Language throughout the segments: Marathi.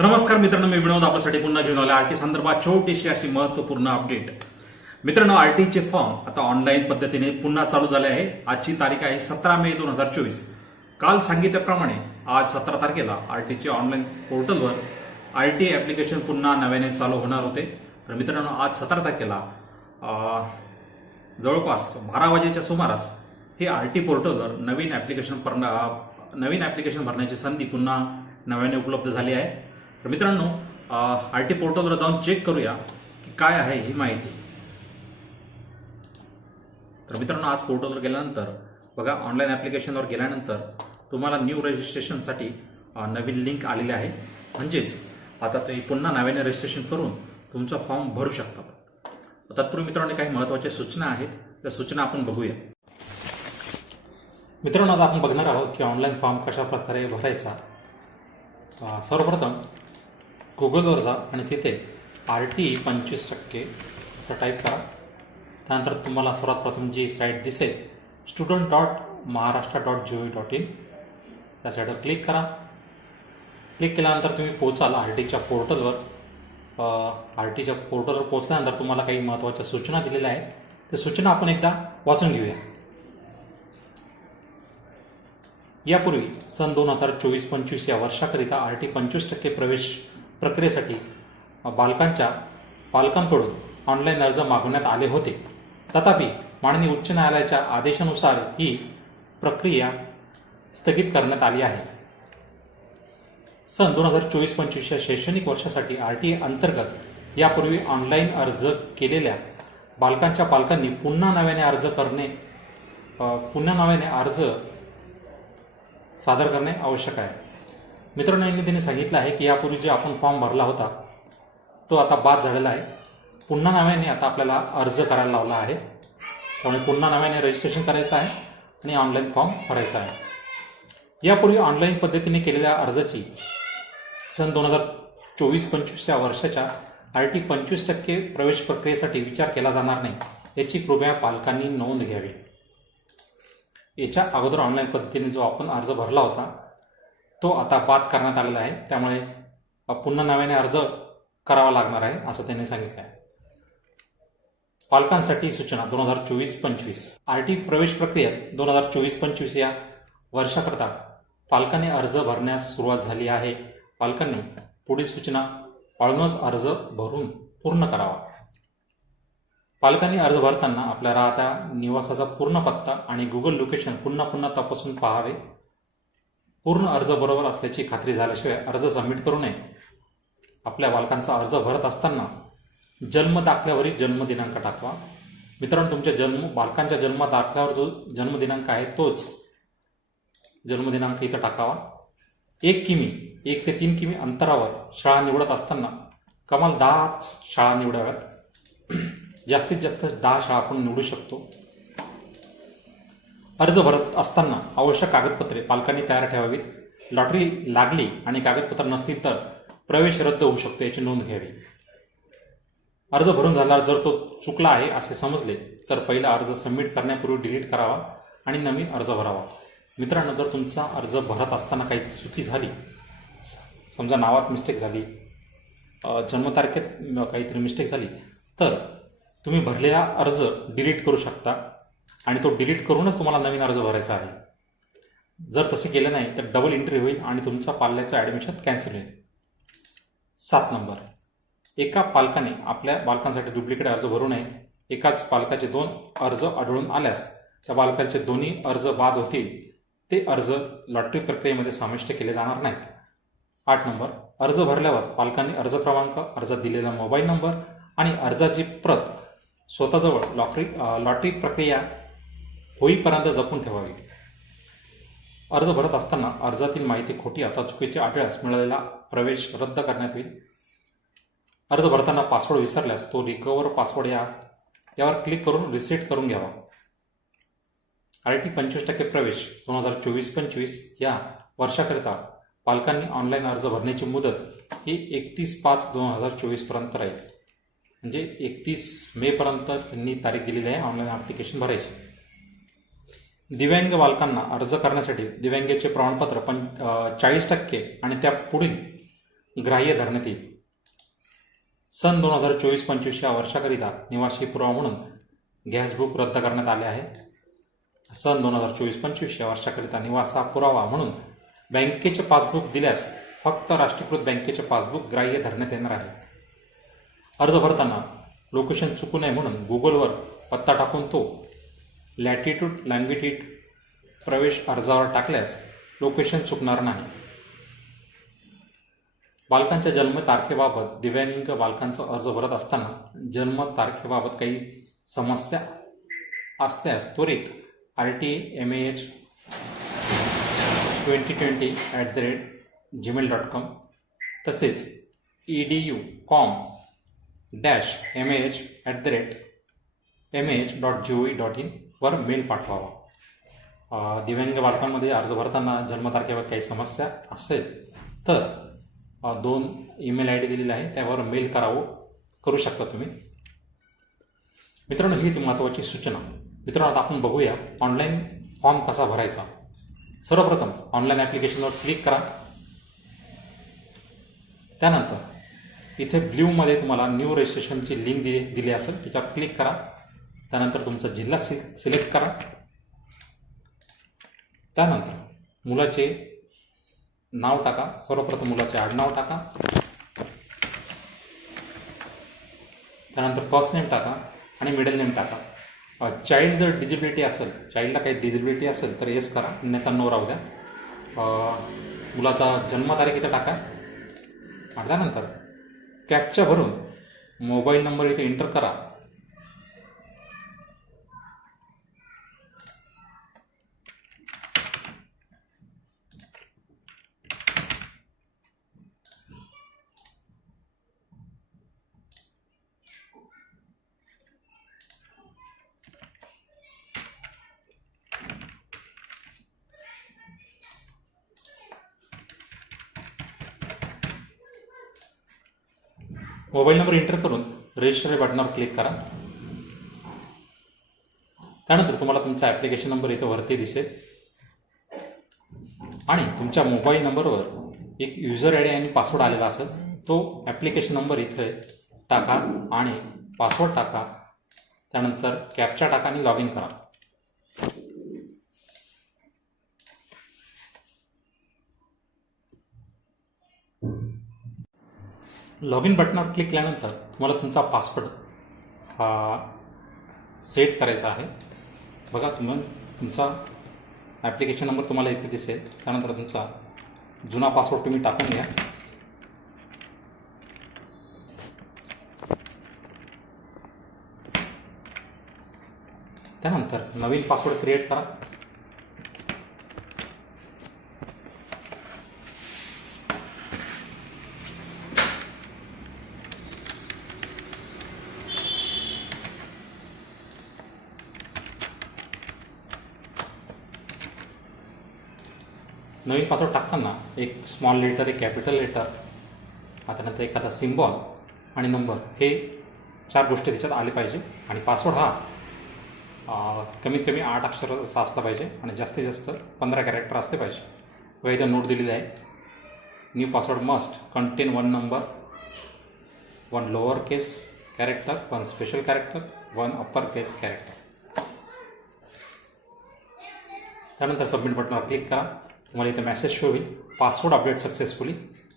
नमस्कार मित्रांनो, मी विनोद आपल्यासाठी पुन्हा घेऊन आलो आरटी संदर्भात छोटीशी अशी महत्त्वपूर्ण अपडेट. मित्रांनो, आरटीचे फॉर्म आता ऑनलाईन पद्धतीने पुन्हा चालू झाले आहे. आजची तारीख आहे 17 मे 2024. काल सांगितल्याप्रमाणे आज 17 तारखेला आरटीचे ऑनलाईन पोर्टलवर आरटी ऍप्लिकेशन पुन्हा नव्याने चालू होणार होते. तर मित्रांनो, आज 17 तारखेला जवळपास 12 वाजेच्या सुमारास हे आरटी पोर्टलवर नवीन ऍप्लिकेशन भरण्याची संधी पुन्हा नव्याने उपलब्ध झाली आहे. तर मित्रांनो, आरटी पोर्टलवर जाऊन चेक करूया की काय आहे ही माहिती. तर मित्रांनो, आज पोर्टलवर गेल्यानंतर बघा, ऑनलाईन ऍप्लिकेशनवर गेल्यानंतर तुम्हाला न्यू रजिस्ट्रेशनसाठी नवीन लिंक आलेली आहे. म्हणजेच आता तुम्ही पुन्हा नव्याने रजिस्ट्रेशन करून तुमचा फॉर्म भरू शकता. तत्पूर्वी मित्रांनो, काही महत्त्वाच्या सूचना आहेत, त्या सूचना आपण बघूया. मित्रांनो, आता आपण बघणार आहोत की ऑनलाईन फॉर्म कशा प्रकारे भरायचा. सर्वप्रथम गुगलवर जा आणि तिथे RT 25% असं टाईप करा. त्यानंतर तुम्हाला सर्वात प्रथम जी साईट दिसेल student.maharashtra.gov.in त्या साईटवर क्लिक करा. क्लिक केल्यानंतर तुम्ही पोचाल आरटीच्या पोर्टलवर. आरटीच्या पोर्टलवर पोहोचल्यानंतर तुम्हाला काही महत्त्वाच्या सूचना दिलेल्या आहेत. त्या सूचना आपण एकदा वाचून घेऊया. यापूर्वी सन 2024-25 या वर्षाकरिता RT 25% प्रवेश प्रक्रियेसाठी पालकांकडून ऑनलाईन अर्ज मागवण्यात आले होते. तथापि माननीय उच्च न्यायालयाच्या आदेशानुसार ही प्रक्रिया स्थगित करण्यात आली आहे. सन 2024-25 या शैक्षणिक वर्षासाठी RT अंतर्गत यापूर्वी ऑनलाईन अर्ज केलेल्या बालकांच्या पालकांनी पुन्हा नव्याने अर्ज सादर करणे आवश्यक आहे. मित्रांनो, यांनी त्यांनी सांगितलं आहे की यापूर्वी जे आपण फॉर्म भरला होता तो आता बाद झालेला आहे. पुन्हा नव्याने आता आपल्याला अर्ज करायला लावला आहे. त्यामुळे पुन्हा नव्याने रजिस्ट्रेशन करायचं आहे आणि ऑनलाईन फॉर्म भरायचा आहे. यापूर्वी ऑनलाईन पद्धतीने केलेल्या अर्जाची सन 2024-25 या वर्षाच्या RT 25% प्रवेश प्रक्रियेसाठी विचार केला जाणार नाही, याची कृपया पालकांनी नोंद घ्यावी. याच्या अगोदर ऑनलाईन पद्धतीने जो आपण अर्ज भरला होता तो आता बाद करण्यात आलेला आहे. त्यामुळे पुन्हा नव्याने अर्ज करावा लागणार आहे असं त्यांनी सांगितलं आहे. पालकांसाठी सूचना 2024-25 RT प्रवेश प्रक्रियेत 2024-25 या वर्षाकरता पालकांनी अर्ज भरण्यास सुरुवात झाली आहे. पालकांनी पुढील सूचना पाळूनच अर्ज भरून पूर्ण करावा. पालकांनी अर्ज भरताना आपल्या राहत्या निवासाचा पूर्ण पत्ता आणि गुगल लोकेशन पुन्हा तपासून पाहावे. पूर्ण अर्ज बरोबर असल्याची खात्री झाल्याशिवाय अर्ज सबमिट करू नये. आपल्या बालकांचा अर्ज भरत असताना जन्मदाखल्यावरील जन्मदिनांक टाकावा. मित्रांनो, तुमच्या बालकांच्या जन्मदाखल्यावर जो जन्मदिनांक आहे तोच जन्मदिनांक इथं टाकावा. 1 ते 3 किमी अंतरावर शाळा निवडत असताना कमाल 10 शाळा निवडाव्यात. जास्तीत जास्त 10 शाळा आपण निवडू शकतो. अर्ज भरत असताना आवश्यक कागदपत्रे पालकांनी तयार ठेवावीत. लॉटरी लागली आणि कागदपत्र नसतील तर प्रवेश रद्द होऊ शकतो, याची नोंद घ्यावी. अर्ज भरून झाल्यावर जर तो चुकला आहे असे समजले तर पहिला अर्ज सबमिट करण्यापूर्वी डिलीट करावा आणि नवीन अर्ज भरावा. मित्रांनो, जर तुमचा अर्ज भरत असताना काही चुकी झाली, समजा नावात मिस्टेक झाली, जन्मतारखेत काहीतरी मिस्टेक झाली, तर तुम्ही भरलेला अर्ज डिलीट करू शकता आणि तो डिलीट करूनच तुम्हाला नवीन अर्ज भरायचा आहे. जर तसे केले नाही तर डबल एंट्री होईल आणि तुमचा पाल्याचं ॲडमिशन कॅन्सल होईल. 7 नंबर, एका पालकाने आपल्या बालकांसाठी डुप्लिकेट अर्ज भरू नये. एकाच पालकाचे 2 अर्ज आढळून आल्यास त्या बालकांचे दोन्ही अर्ज बाद होतील. ते अर्ज लॉटरी प्रक्रियेमध्ये समाविष्ट केले जाणार नाहीत. 8 नंबर, अर्ज भरल्यावर पालकांनी अर्ज क्रमांक, अर्जात दिलेला मोबाईल नंबर आणि अर्जाची प्रत स्वतःजवळ लॉटरी प्रक्रिया होईपर्यंत जपून ठेवावी. अर्ज भरत असताना अर्जातील माहिती खोटी अथवा चुकीची आढळल्यास मिळालेला प्रवेश रद्द करण्यात येईल. अर्ज भरताना पासवर्ड विसरल्यास तो रिकव्हर पासवर्ड यावर क्लिक करून रिसेट करून घ्यावा. RT 25% प्रवेश 2024-25 या वर्षाकरिता पालकांनी ऑनलाईन अर्ज भरण्याची मुदत ही 31/5/2024 पर्यंत राहील. म्हणजे 31 मे पर्यंत त्यांनी तारीख दिलेली आहे ऑनलाईन ॲप्लिकेशन भरायची. दिव्यांग बालकांना अर्ज करण्यासाठी दिव्यांगाचे प्रमाणपत्र 40% आणि त्या पुढील ग्राह्य धरण्यात येईल. सन 2024-25 या वर्षाकरिता निवासी पुरावा म्हणून गॅस बुक रद्द करण्यात आले आहे. सन 2024-25 या वर्षाकरिता निवासा पुरावा म्हणून बँकेचे पासबुक दिल्यास फक्त राष्ट्रीयकृत बँकेचे पासबुक ग्राह्य धरण्यात येणार आहे. अर्ज भरताना लोकेशन चुकू नये म्हणून गुगलवर पत्ता टाकून तो लॅटिट्यूड लँगिट्यूड प्रवेश अर्जावर टाकल्यास लोकेशन चुकणार नाही. बालकांच्या जन्मतारखेबाबत दिव्यांग बालकांचा अर्ज भरत असताना जन्मतारखेबाबत काही समस्या असल्यास त्वरित RTMAH 2020@gmail.com तसेच edu.com-mah@mah.gov.in वर मेल पाठवावा. दिव्यांग बालकांमध्ये अर्ज भरताना जन्मतारखेबाबत काही समस्या असेल तर 2 ईमेल ID दिलेले आहे, त्यावर मेल करू शकता तुम्ही. मित्रांनो, ही ती महत्त्वाची सूचना. मित्रांनो, आता आपण बघूया ऑनलाईन फॉर्म कसा भरायचा. सर्वप्रथम ऑनलाईन ॲप्लिकेशनवर क्लिक करा. त्यानंतर इथे ब्ल्यूमध्ये तुम्हाला न्यू रजिस्ट्रेशनची लिंक दिली असेल, त्याच्यावर क्लिक करा. त्यानंतर तुमचा जिल्हा सिलेक्ट करा. त्यानंतर मुलाचे नाव टाका. सर्वप्रथम मुलाचे आडनाव टाका. त्यानंतर फर्स्ट नेम टाका आणि मिडल नेम टाका. चाइल्ड जर डिजिबिलिटी असेल, चाइल्डला काही डिजिबिलिटी असेल तर येस करा, अन्यथा नो राहू द्या. मुलाचा जन्मतारीख इथे टाका. आणि त्यानंतर कॅप्चा भरून मोबाईल नंबर इथे एंटर करा. मोबाईल नंबर एंटर करून रजिस्टर बटनावर क्लिक करा. त्यानंतर तुम्हाला तुमचा ॲप्लिकेशन नंबर इथे वरती दिसेल आणि तुमच्या मोबाईल नंबरवर एक युजर ID आणि पासवर्ड आलेला असेल. तो ॲप्लिकेशन नंबर इथे टाका आणि पासवर्ड टाका. त्यानंतर कॅप्चा टाका आणि लॉग इन करा. लॉग इन बटनावर क्लिक केल्यानंतर तुम्हाला तुमचा पासवर्ड सेट करायचा आहे. बघा, तुमचा ॲप्लिकेशन नंबर तुम्हाला इथे दिसेल. त्यानंतर तुमचा जुना पासवर्ड तुम्ही टाकून घ्या. त्यानंतर नवीन पासवर्ड क्रिएट करा. नवीन पासवर्ड टाकताना एक स्मॉल लेटर, एक कॅपिटल लेटर, त्यानंतर एखादा सिम्बॉल आणि नंबर, हे 4 गोष्टी त्याच्यात आले पाहिजे. आणि पासवर्ड हा कमीत कमी 8 अक्षराचा असला पाहिजे आणि जास्तीत जास्त 15 कॅरेक्टर असले पाहिजे. व इथं नोट दिलेली आहे, new password must contain 1 number, 1 lower case character, 1 special character, 1 upper case character. त्यानंतर सबमिट बटनावर क्लिक करा. तुम्हाला इथे मेसेज शो होईल, पासवर्ड अपडेट सक्सेसफुली.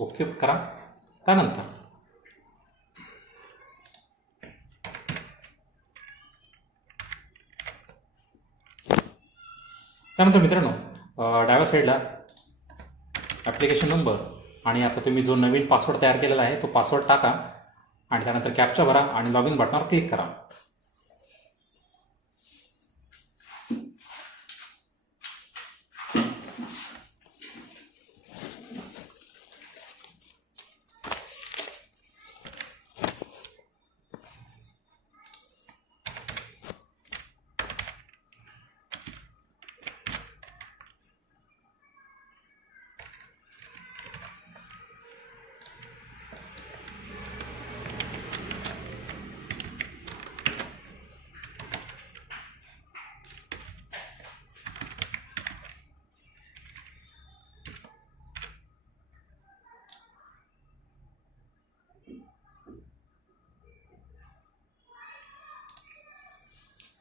ओके करा. त्यानंतर मित्रांनो, डाव्या साईडला ॲप्लिकेशन नंबर आणि आता तुम्ही जो नवीन पासवर्ड तयार केलेला आहे तो पासवर्ड टाका आणि त्यानंतर कॅप्चा भरा आणि लॉग इन बटनावर क्लिक करा.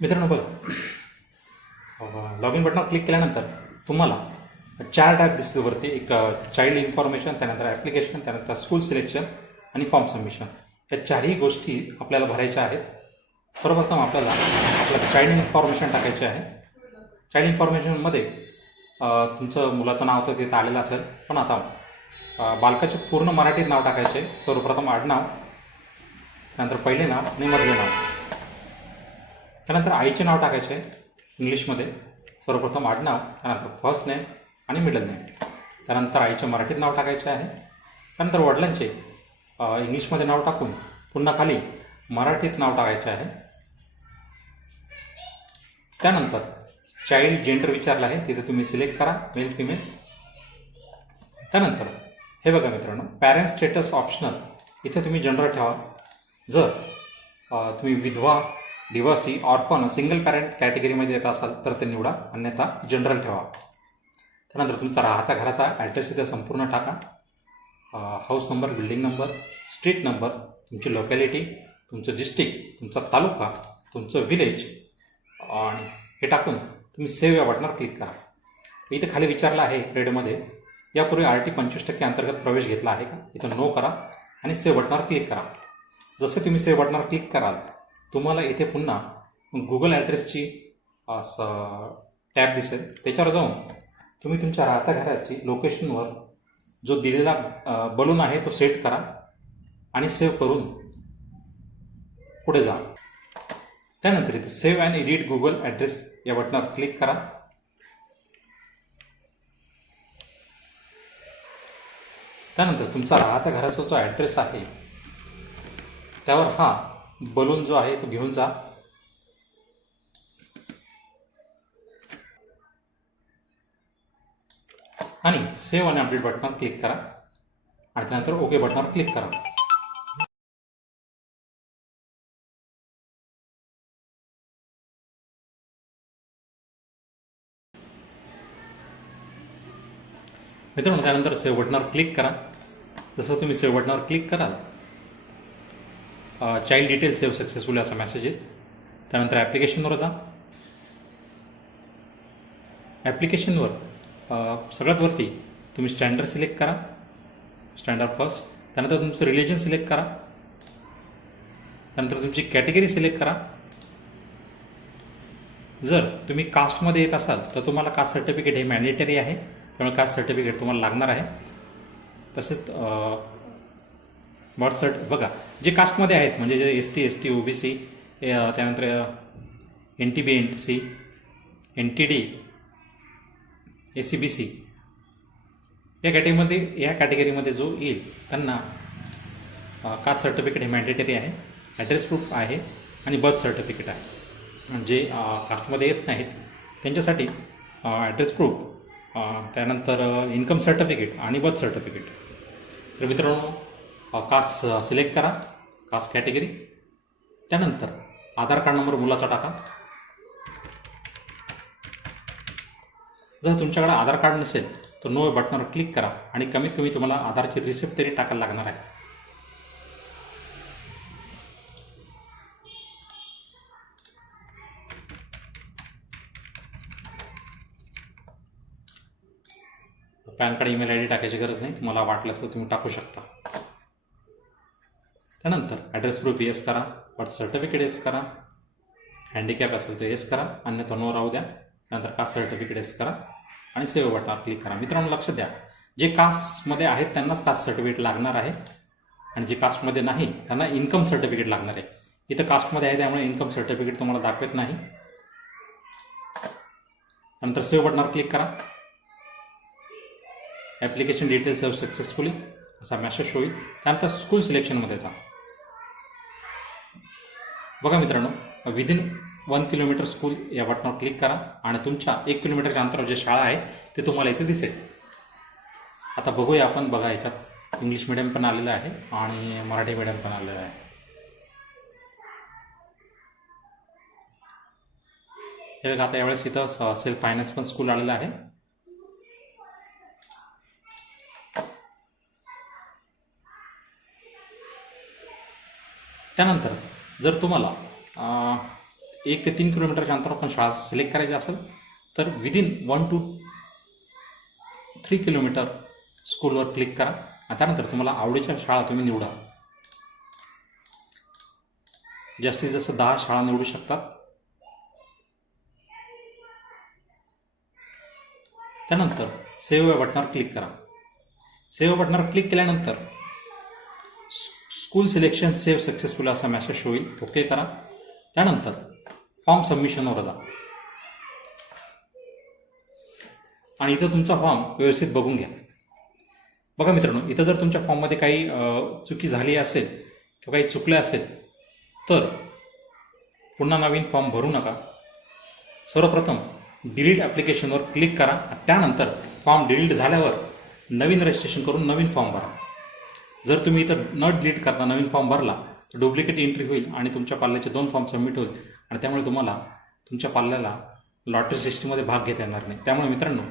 मित्रांनो बघा, लॉग इन बटनावर क्लिक केल्यानंतर तुम्हाला 4 टॅब दिसतील वरती. एक चाइल्ड इन्फॉर्मेशन, त्यानंतर ॲप्लिकेशन, त्यानंतर स्कूल सिलेक्शन आणि फॉर्म सबमिशन. या चारही गोष्टी आपल्याला भरायच्या आहेत. सर्वप्रथम आपल्याला आपलं चाइल्ड इन्फॉर्मेशन टाकायचे आहे. चाइल्ड इन्फॉर्मेशनमध्ये तुमचं मुलाचं नाव तर तिथं आलेलं असेल, पण आता बालकाचे पूर्ण मराठीत नाव टाकायचे. सर्वप्रथम आडनाव, त्यानंतर पहिले नाव आणि मधले नाव. त्यानंतर आईचे नाव टाकायचे इंग्लिशमध्ये. सर्वप्रथम आडनाव, त्यानंतर फर्स्ट नेम आणि मिडल नेम. त्यानंतर आईचे मराठीत नाव टाकायचे आहे. त्यानंतर वडिलांचे इंग्लिशमध्ये नाव टाकून पुन्हा खाली मराठीत नाव टाकायचे आहे. त्यानंतर चाइल्ड जेंडर विचारलं आहे, तिथे तुम्ही सिलेक्ट करा, मेल फिमेल. त्यानंतर हे बघा मित्रांनो, पॅरेंट स्टेटस ऑप्शनल, इथे तुम्ही जनरल ठेवा. जर तुम्ही विधवा, डिव्हर्सी, ऑर्फन, सिंगल पॅरेंट कॅटेगरीमध्ये येत असाल तर ते निवडा, अन्यथा जनरल ठेवा. त्यानंतर तुमचा राहत्या घराचा ॲड्रेस इथे संपूर्ण टाका. House number, building number, street number, तुमची लोकॅलिटी, तुमचं डिस्ट्रिक्ट, तुमचा तालुका, तुमचं विलेज आणि हे टाकून तुम्ही सेव्ह या बटनावर क्लिक करा. इथे खाली विचारलं आहे रेडमध्ये, यापूर्वी RT 25% अंतर्गत प्रवेश घेतला आहे का? इथं नो करा आणि सेव्ह बटनावर क्लिक करा. जसे तुम्ही सेव्ह बटनावर क्लिक कराल, तुम्हाला इथे पुन्हा गुगल ॲड्रेसची टॅब दिसेल. त्याच्यावर जाऊन तुम्ही तुमच्या राहत्या घराची लोकेशनवर जो दिलेला बलून आहे तो सेट करा आणि सेव्ह करून पुढे जा. त्यानंतर इथे save and edit Google address या बटनावर क्लिक करा. त्यानंतर तुमचा राहत्या घराचा जो ॲड्रेस आहे त्यावर हा बलून जो आहे तो घेऊन जा. आणि सेव्ह आणि अपडेट बटनावर क्लिक करा आणि त्यानंतर ओके बटनावर क्लिक करा. मित्रांनो, त्यानंतर सेव्ह बटनावर क्लिक करा. जसं तुम्ही सेव्ह बटनावर क्लिक कराल, चाइल्ड डिटेल सेव्ह सक्सेसफुल असा मेसेज येईल. त्यानंतर ॲप्लिकेशनवर जा. ॲप्लिकेशनवर सगळ्यात वरती तुम्ही स्टँडर्ड सिलेक्ट करा, स्टँडर्ड फर्स्ट. त्यानंतर तुमचं रिलिजन सिलेक्ट करा. त्यानंतर तुमची कॅटेगरी सिलेक्ट करा. जर तुम्ही कास्टमध्ये येत असाल तर तुम्हाला कास्ट सर्टिफिकेट हे मॅन्डेटरी आहे, त्यामुळे कास्ट सर्टिफिकेट तुम्हाला लागणार आहे. तसेच बर्थ सर्टिफिकेट बघा, जे कास्टमध्ये आहेत म्हणजे जे ST, OBC, त्यानंतर NTB, NTC, NTD, ACBC या कॅटेगरीमध्ये जो येईल त्यांना कास्ट सर्टिफिकेट हे मॅन्डेटरी आहे. ॲड्रेस प्रूफ आहे आणि बर्थ सर्टिफिकेट आहे. जे कास्टमध्ये येत नाहीत त्यांच्यासाठी ॲड्रेस प्रूफ, त्यानंतर इन्कम सर्टिफिकेट आणि बर्थ सर्टिफिकेट. तर मित्रांनो, कास्ट सिलेक्ट करा, कास्ट कॅटेगरी. त्यानंतर आधार कार्ड नंबर मुलाचा टाका. जर तुमच्याकडे आधार कार्ड नसेल तर नो बटनावर क्लिक करा आणि कमीत कमी तुम्हाला आधारची रिसिप्ट तरी टाकायला लागणार आहे. पॅन कार्ड, ईमेल ID टाकायची गरज नाही, तुम्हाला वाटल्यास तर तुम्ही टाकू शकता. त्यानंतर ॲड्रेस प्रूफ येस करा, बर्थ सर्टिफिकेट येस करा, हँडिकॅप असेल तर येस करा, अन्यथा नो राहू द्या. नंतर कास्ट सर्टिफिकेट येस करा आणि सेव्ह बटनावर क्लिक करा. मित्रांनो लक्षात द्या, जे कास्टमध्ये आहेत त्यांनाच कास्ट सर्टिफिकेट लागणार आहे आणि जे कास्टमध्ये नाही त्यांना इन्कम सर्टिफिकेट लागणार आहे. इथं कास्टमध्ये आहे त्यामुळे इन्कम सर्टिफिकेट तुम्हाला दाखवत नाही. नंतर सेव्ह बटनावर क्लिक करा. ॲप्लिकेशन डिटेल सेव्ह सक्सेसफुली असा मेसेज होईल. त्यानंतर स्कूल सिलेक्शनमध्ये जा. बघा मित्रांनो, विदिन 1 किलोमीटर स्कूल या बटनावर क्लिक करा आणि तुमच्या 1 किलोमीटरच्या अंतरावर जे शाळा आहे ते तुम्हाला इथे दिसेल. आता बघूया आपण. बघा, याच्यात इंग्लिश मिडियम पण आलेलं आहे आणि मराठी मिडियम पण आलेलं आहे. हे बघा, आता यावेळेस इथं सेल्फ फायनान्स पण स्कूल आलेलं आहे. त्यानंतर जर तुम्हाला 1 ते 3 किलोमीटरच्या अंतरावर पण शाळा सिलेक्ट करायची असेल तर विदिन 1 to 3 किलोमीटर स्कूलवर क्लिक करा. त्यानंतर तुम्हाला आवडीच्या शाळा तुम्ही निवडा. जास्तीत जास्त 10 शाळा निवडू शकतात. त्यानंतर सेव्ह या बटनावर क्लिक करा. सेव्ह बटनावर क्लिक केल्यानंतर स्कूल सिलेक्शन सेव्ह सक्सेसफुल असा मेसेज होईल. ओके करा. त्यानंतर फॉर्म सबमिशनवर जा आणि इथं तुमचा फॉर्म व्यवस्थित बघून घ्या. बघा मित्रांनो, इथं जर तुमच्या फॉर्ममध्ये काही चुकी झाली असेल किंवा काही चुकले असेल तर पुन्हा नवीन फॉर्म भरू नका. सर्वप्रथम डिलीट ॲप्लिकेशनवर क्लिक करा. त्यानंतर फॉर्म डिलीट झाल्यावर नवीन रजिस्ट्रेशन करून नवीन फॉर्म भरा. जर तुम्ही इथं न डिलीट करता नवीन फॉर्म भरला तर डुप्लिकेट एंट्री होईल आणि तुमच्या पाल्याचे 2 फॉर्म सबमिट होईल आणि त्यामुळे तुम्हाला तुमच्या पाल्याला लॉटरी सिस्टीममध्ये भाग घेता येणार नाही. त्यामुळे मित्रांनो,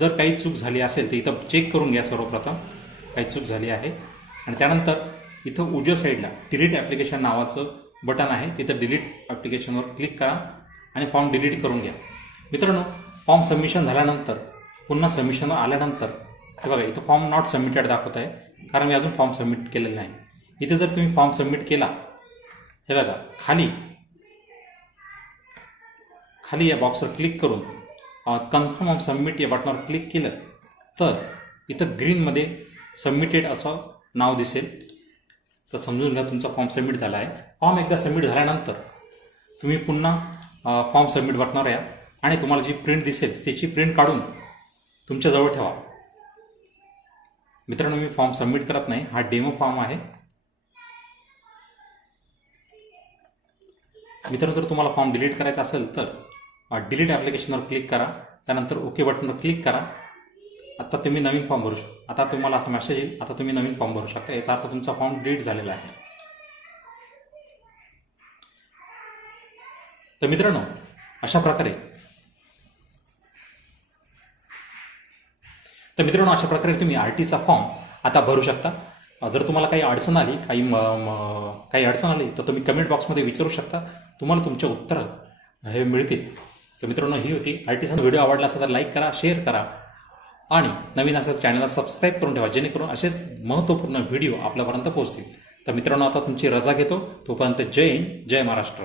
जर काही चूक झाली असेल तर इथं चेक करून घ्या. सर्वप्रथम काही चूक झाली आहे आणि त्यानंतर इथं उजव्या साईडला डिलीट ॲप्लिकेशन नावाचं बटन आहे. तिथं डिलीट ॲप्लिकेशनवर क्लिक करा आणि फॉर्म डिलीट करून घ्या. मित्रांनो, फॉर्म सबमिशन झाल्यानंतर पुन्हा सबमिशनवर आल्यानंतर हे बघा, इथं फॉर्म नॉट सबमिटेड दाखवत आहे कारण मी अजून फॉर्म सबमिट केलेला नाही. इथे जर तुम्ही फॉर्म सबमिट केला, हे बघा खाली या बॉक्सवर क्लिक करून कन्फर्म ऑन सबमिट या बटनावर क्लिक केलं तर इथं ग्रीनमध्ये सबमिटेड असं नाव दिसेल. तर समजून घ्या तुमचा फॉर्म सबमिट झाला आहे. फॉर्म एकदा सबमिट झाल्यानंतर तुम्ही पुन्हा फॉर्म सबमिट बटनावर या आणि तुम्हाला जी प्रिंट दिसेल त्याची प्रिंट काढून तुमच्याजवळ ठेवा. मित्रांनो, मी फॉर्म सबमिट करत नाही, हा डेमो फॉर्म आहे. मित्रांनो, जर तुम्हाला फॉर्म डिलीट करायचा असेल तर डिलीट ॲप्लिकेशनवर क्लिक करा. त्यानंतर ओके बटनवर क्लिक करा. आता तुम्ही नवीन फॉर्म भरू शकता. आता तुम्हाला असा मेसेज येईल, आता तुम्ही नवीन फॉर्म भरू शकता. याचा अर्थ तुमचा फॉर्म डिलीट झालेला आहे. तर मित्रांनो, अशा प्रकारे तुम्ही RTचा फॉर्म आता भरू शकता. जर तुम्हाला काही अडचण आली तर तुम्ही कमेंट बॉक्समध्ये विचारू शकता. तुम्हाला तुमचे उत्तर हे मिळतील. तर मित्रांनो, ही होती RTचा व्हिडिओ. आवडला असेल तर लाईक करा, शेअर करा आणि नवीन असेल चॅनलला सबस्क्राईब करून ठेवा, जेणेकरून असेच महत्त्वपूर्ण व्हिडिओ आपल्यापर्यंत पोहोचतील. तर मित्रांनो, आता तुमची रजा घेतो. तोपर्यंत जय हिंद, जय महाराष्ट्र.